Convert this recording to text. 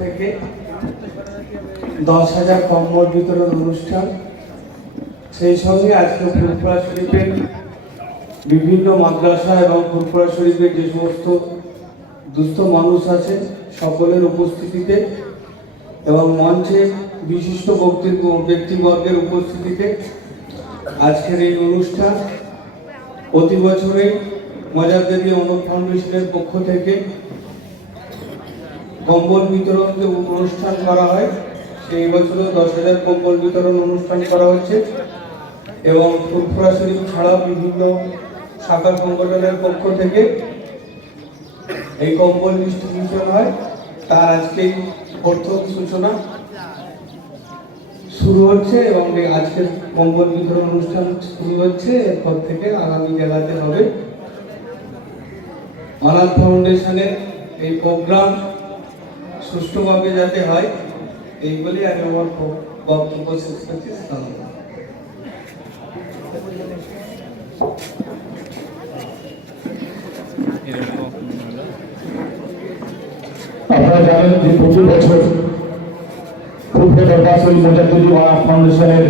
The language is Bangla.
থেকে 10,000 কম্বল বিতরণ অনুষ্ঠান, সেই সঙ্গে আজকে ফুরফুরা শরীফের বিভিন্ন মাদ্রাসা এবং ফুরফুরা শরীফের যে সমস্ত দুস্থ মানুষ আছে সকলের উপস্থিতিতে এবং মঞ্চে বিশিষ্ট ব্যক্তিবর্গের উপস্থিতিতে আজকের এই অনুষ্ঠান প্রতি বছরে মজারদেবী অনাথ ফাউন্ডেশনের পক্ষ থেকে কম্বল বিতরণ যে অনুষ্ঠান করা হয়, সেই বছরও 10,000 কম্বল বিতরণ অনুষ্ঠান করা হচ্ছে এবং ফুরফুরা শরীফ ছাড়া বিভিন্ন শাখা সংগঠনের পক্ষ থেকে এই কম্বল ডিস্ট্রিবিউশন হয়। তার আজকেই প্রথম সূচনা শুরু হচ্ছে এবং আজকের কম্বল বিতরণ অনুষ্ঠান শুরু হচ্ছে। এরপর থেকে আগামী জায়গাতে হবে। অনাথ ফাউন্ডেশনের এই প্রোগ্রাম সুষ্ঠুভাবে যাতে হয় এই বলে আমি আমার বক্তব্য শেষ করছি। আপনারা জানেন যে প্রতি বছর ফুরফুরা দরবার শরীফ মজারদেবী অনাথ ফাউন্ডেশনের